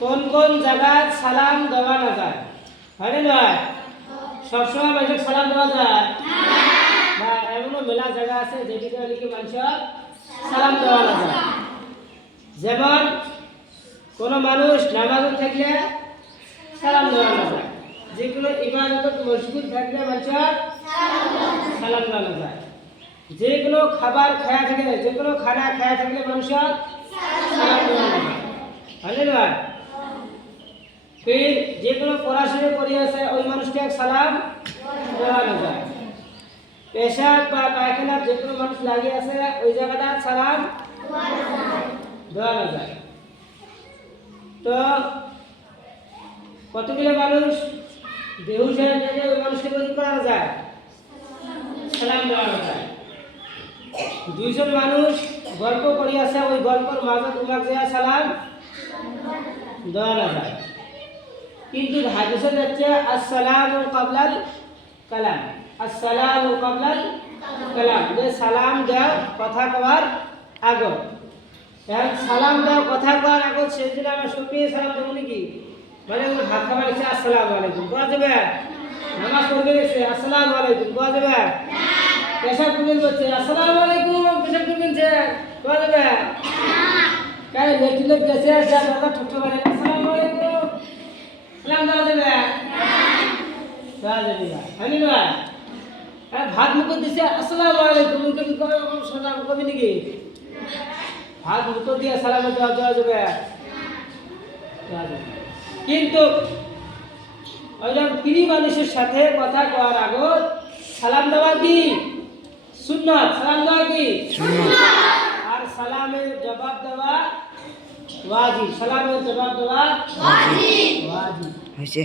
কোন কোন জায়গায় সালাম দেওয়া না যায়? হয় না নয়? সবসময় মানুষের সালাম দেওয়া যায় না, এমনও মেলা জায়গা আছে যেদিকে নাকি মানুষের সালাম দেওয়া না যায়। যেমন কোনো মানুষ নামাজে থাকলে সালাম দেওয়া না যায়, যেগুলো ইবাদত মসজিদ থাকলে মানুষের সালাম দেওয়া না যায়, যেগুলো খাবার খায়া থাকলে, যেগুলো খানা খায়া থাকলে মানুষের সালাম দেওয়া না যায়। হয় না? ফির যেগুলো পড়াশোনা করে আছে ওই মানুষটাকে সালাম দেওয়া না যায়। পেশাব বা পায়খানা যেগুলো মানুষ লাগিয়ে আছে ওই জায়গাটা সালাম দেওয়া না যায়। তো কতগুলো মানুষ বেহুশ হয়ে গেলে ওই মানুষকে কি করা যায়? সালাম দেওয়া না যায়। 2 জন মানুষ গল্প করে আছে ওই গল্পের মাঝে তোমাকে যে সালাম দেওয়া না যায়। কিন্তু হাদিসে যাচ্ছে আসসালামু ক্বাবলাল কালাম, আসসালামু ক্বাবলাল কালাম, যে সালাম দাও কথা কওয়ার আগে। এখন সালাম দাও কথা কওয়ার আগে সেদিন আমরা শুকিয়ে সালাম দেবো নাকি? মানে ভাত খাবার এসে আসসালামু আলাইকুম বলা যাবে? নামাজ পড়বে এসে আসসালামু আলাইকুম বলা যাবে? পেশাব করবেন বলছে আসসালামু আলাইকুম, পেশাব করবেন যে বলা যাবে? কাই লেটিলে গেছে যা দাদা ঠকঠক করে আসসালামু আলাইকুম সালাম দেওয়া যাবে? দেওয়া যাবে না। হয় না? আর ভাত মুখে দিছে আসসালামু আলাইকুম মুখে কি করে সালাম করবে নাকি? ভাত মুখে দিয়ে সালাম দেওয়া যাবে? কিন্তু ওইরকম তিনি মানুষের সাথে কথা কওয়ার আগে সালাম দেওয়া কি সুন্নাত? সালাম দেওয়া কি সুন্নাত? আর সালামের জবাব দেওয়া ওয়াজিব। সালামের জবাব দেওয়া ওয়াজিব। হয়েছে।